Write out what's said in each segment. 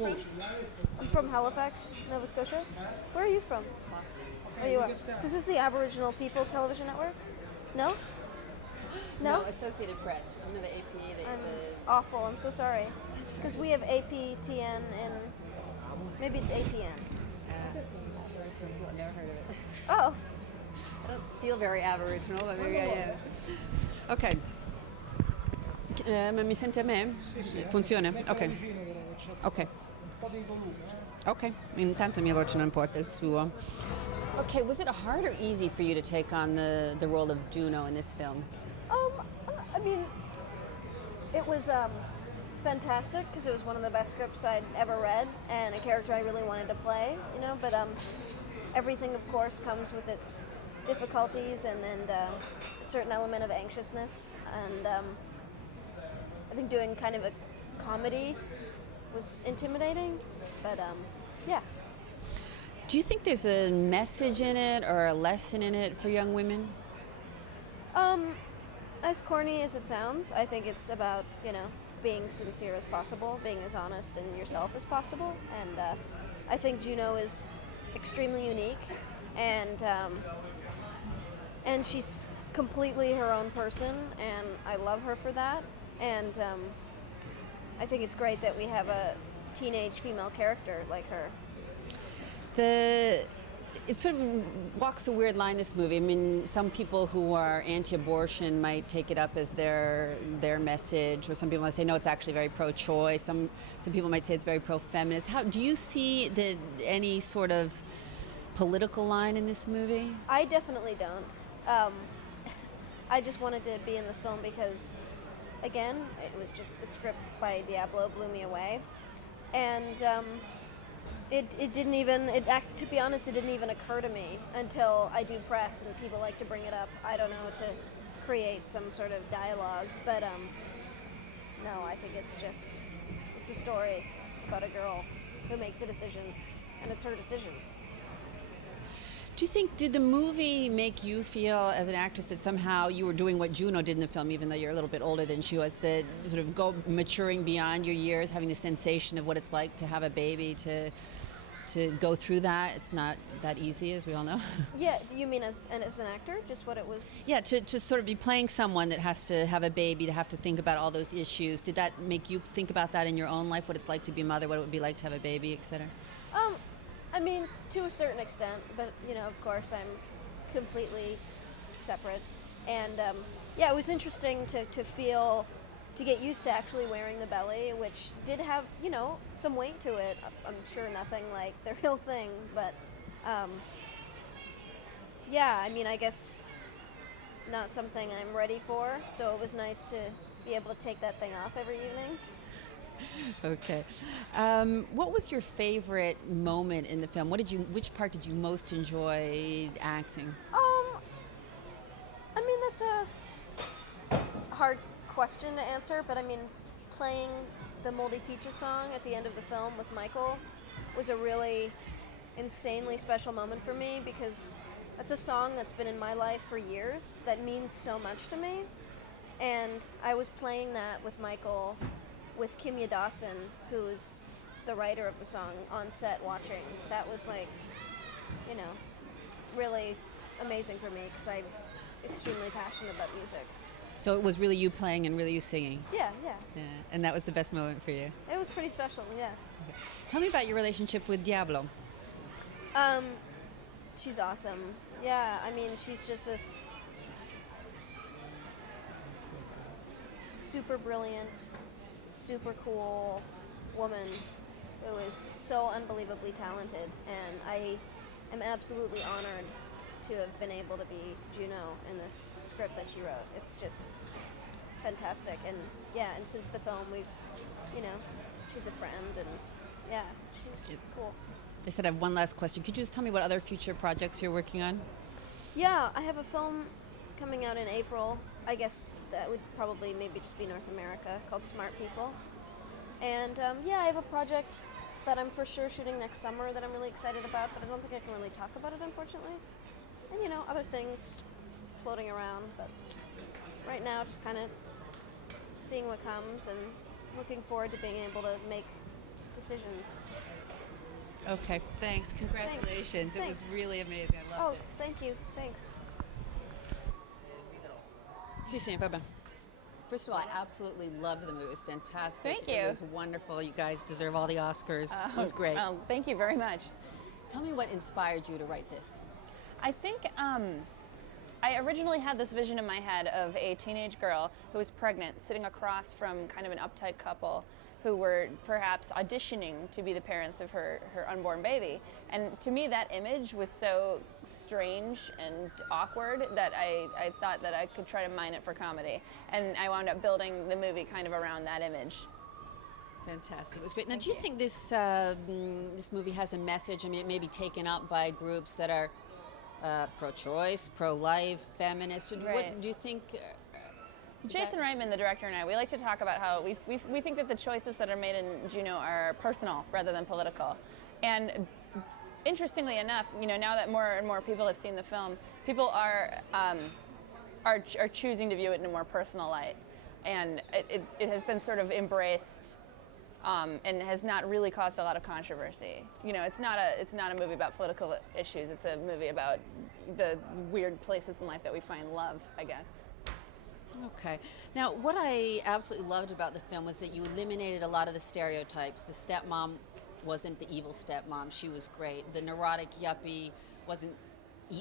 from? I'm from Halifax, Nova Scotia. Where are you from? Boston. Oh, you are. Is this the Aboriginal People Television Network? No? No, No? Associated Press. You know the AP. I'm awful. I'm so sorry. Because we have APTN and maybe it's APN. Never heard of it. Oh, I don't feel very Aboriginal, but maybe I am. Ok. Ma mi sente a me? Sì, Funziona? Ok. vicino però, c'è Ok. un po' di volume. Ok. Intanto mia voce non importa il suo. Okay, was it hard or easy for you to take on the role of Juno in this film? I mean, it was fantastic because it was one of the best scripts I'd ever read and a character I really wanted to play, you know, but everything, of course, comes with its difficulties and then a certain element of anxiousness. And I think doing kind of a comedy was intimidating, but yeah. Do you think there's a message in it or a lesson in it for young women? As corny as it sounds, I think it's about, you know, being sincere as possible, being as honest in yourself as possible, and I think Juno is extremely unique, and she's completely her own person, and I love her for that, and I think it's great that we have a teenage female character like her. It sort of walks a weird line, this movie. I mean, some people who are anti-abortion might take it up as their message, or some people might say, no, it's actually very pro-choice. Some people might say it's very pro-feminist. How do you see any sort of political line in this movie? I definitely don't. I just wanted to be in this film because, again, it was just the script by Diablo blew me away. And it didn't even, to be honest, it didn't even occur to me until I do press and people like to bring it up, I don't know, to create some sort of dialogue. But no, I think it's a story about a girl who makes a decision, and it's her decision. Do you think, did the movie make you feel as an actress that somehow you were doing what Juno did in the film, even though you're a little bit older than she was, that sort of maturing beyond your years, having the sensation of what it's like to have a baby, to go through that? It's not that easy, as we all know. Yeah, do you mean as an actor, just what it was? Yeah, to sort of be playing someone that has to have a baby, to have to think about all those issues. Did that make you think about that in your own life, what it's like to be a mother, what it would be like to have a baby, etc.? I mean, to a certain extent, but, you know, of course, I'm completely separate. And, yeah, it was interesting to get used to actually wearing the belly, which did have, you know, some weight to it. I'm sure nothing like the real thing, but, yeah, I mean, I guess not something I'm ready for, so it was nice to be able to take that thing off every evening. Okay. What was your favorite moment in the film? Which part did you most enjoy acting? I mean, that's a hard question to answer, but I mean, playing the Moldy Peaches song at the end of the film with Michael was a really insanely special moment for me, because that's a song that's been in my life for years, that means so much to me, and I was playing that with Michael with Kimya Dawson, who's the writer of the song, on set watching. That was like, you know, really amazing for me because I'm extremely passionate about music. So it was really you playing and really you singing? Yeah. And that was the best moment for you? It was pretty special, yeah. Okay. Tell me about your relationship with Diablo. She's awesome. Yeah, I mean, she's just this super brilliant, super cool woman who is so unbelievably talented, and I am absolutely honored to have been able to be Juno in this script that she wrote. It's just fantastic, and yeah, and since the film we've, you know, she's a friend, and yeah, she's cool. I said I have one last question. Could you just tell me what other future projects you're working on? Yeah, I have a film coming out in April. I guess that would probably maybe just be North America, called Smart People. And yeah, I have a project that I'm for sure shooting next summer that I'm really excited about, but I don't think I can really talk about it, unfortunately. And, you know, other things floating around, but right now just kind of seeing what comes and looking forward to being able to make decisions. Okay, thanks. Congratulations. It was Thanks. really amazing. I Oh, loved it. thank you. Thanks. Sí, señor Fabian. First of all, I absolutely loved the movie. It was fantastic. Thank you. It was wonderful. You guys deserve all the Oscars. It was great. Thank you very much. Tell me what inspired you to write this. I think I originally had this vision in my head of a teenage girl who was pregnant, sitting across from kind of an uptight couple who were perhaps auditioning to be the parents of her unborn baby. And to me, that image was so strange and awkward that I thought that I could try to mine it for comedy. And I wound up building the movie kind of around that image. Fantastic. It was great. Now, do you think this this movie has a message? I mean, it may be taken up by groups that are pro-choice, pro-life, feminist. Right. What do you think? Jason Reitman, the director, and I, we like to talk about how we think that the choices that are made in Juno are personal rather than political. And interestingly enough, you know, now that more and more people have seen the film, people are choosing to view it in a more personal light. And it has been sort of embraced and has not really caused a lot of controversy. You know, it's not a movie about political issues. It's a movie about the weird places in life that we find love, I guess. Okay. Now, what I absolutely loved about the film was that you eliminated a lot of the stereotypes. The stepmom wasn't the evil stepmom. She was great. The neurotic yuppie wasn't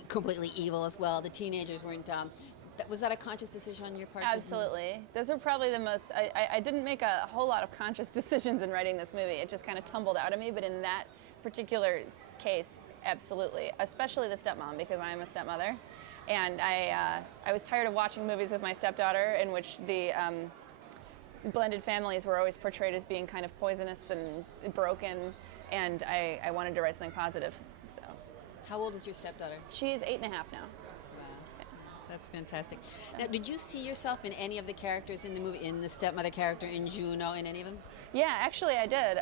completely evil as well. The teenagers weren't dumb. Was that a conscious decision on your part? Absolutely. Those were probably the most, I didn't make a whole lot of conscious decisions in writing this movie. It just kind of tumbled out of me, but in that particular case, absolutely. Especially the stepmom, because I am a stepmother. And I was tired of watching movies with my stepdaughter in which the blended families were always portrayed as being kind of poisonous and broken, and I wanted to write something positive. So. How old is your stepdaughter? She is 8.5 now. Wow. That's fantastic. Now, did you see yourself in any of the characters in the movie, in the stepmother character, in Juno, in any of them? Yeah, actually I did.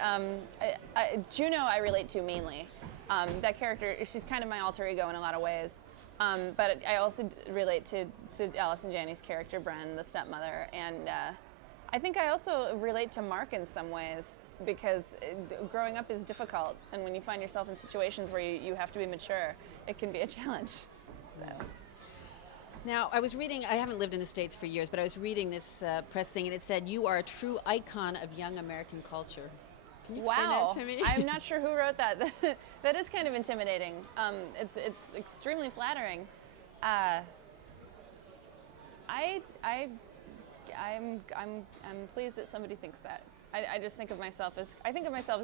Juno I relate to mainly. That character, she's kind of my alter ego in a lot of ways. But I also relate to Allison Janney's character, Bren, the stepmother. And I think I also relate to Mark in some ways, because growing up is difficult. And when you find yourself in situations where you have to be mature, it can be a challenge. So. Now, I was reading, I haven't lived in the States for years, but I was reading this press thing, and it said, you are a true icon of young American culture. Can you explain that to me? I'm not sure who wrote that. That is kind of intimidating. It's extremely flattering. I'm pleased that somebody thinks that. I just think of myself as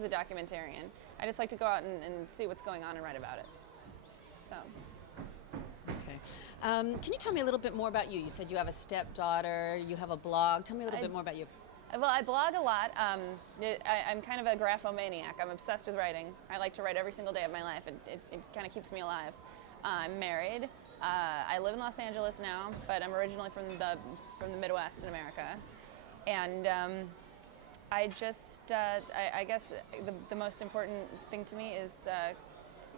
a documentarian. I just like to go out and see what's going on and write about it. So. Okay. Can you tell me a little bit more about you? You said you have a stepdaughter, you have a blog. Tell me a little bit more about you. Well, I blog a lot. I'm kind of a graphomaniac. I'm obsessed with writing. I like to write every single day of my life. It kind of keeps me alive. I'm married. I live in Los Angeles now, but I'm originally from the Midwest in America. And I guess the most important thing to me is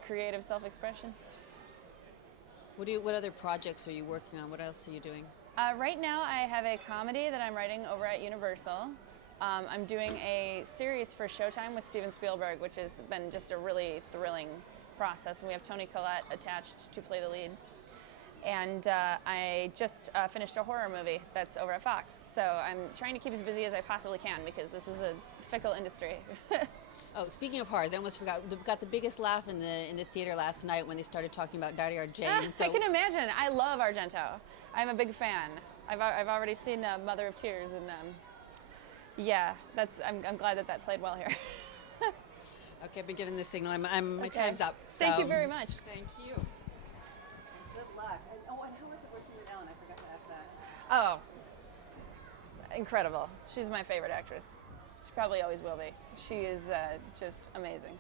creative self-expression. What other projects are you working on? What else are you doing? Right now I have a comedy that I'm writing over at Universal. I'm doing a series for Showtime with Steven Spielberg, which has been just a really thrilling process. And we have Toni Collette attached to play the lead. And I just finished a horror movie that's over at Fox. So I'm trying to keep as busy as I possibly can, because this is a fickle industry. Oh, speaking of horrors, I almost forgot. Got the biggest laugh in the theater last night when they started talking about Dario Argento. I can imagine. I love Argento. I'm a big fan. I've already seen Mother of Tears, and yeah, I'm glad that played well here. Okay, I've been given the signal. My time's up. Thank you very much. Thank you. Good luck. And how was it working with Ellen? I forgot to ask that. Oh, incredible. She's my favorite actress. She probably always will be. She is just amazing.